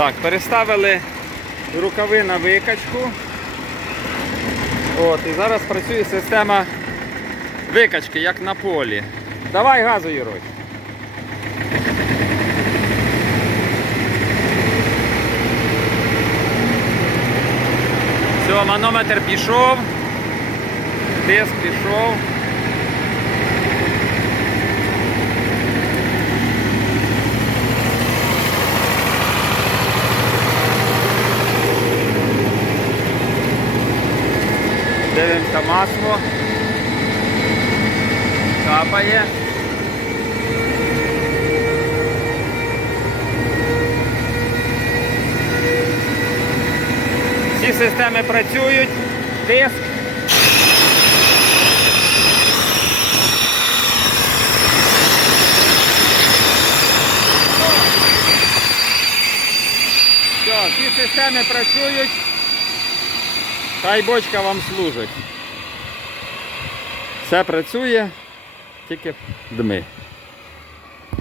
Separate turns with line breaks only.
Так, переставили рукави на викачку. От, і зараз працює система викачки, як на полі. Давай газу, Юрой. Все, манометр пішов. Тиск пішов. Дивимося масло. Капає. Всі системи працюють. Тиск. Все, всі системи працюють. Хай бочка вам служить. Все працює, тільки дми.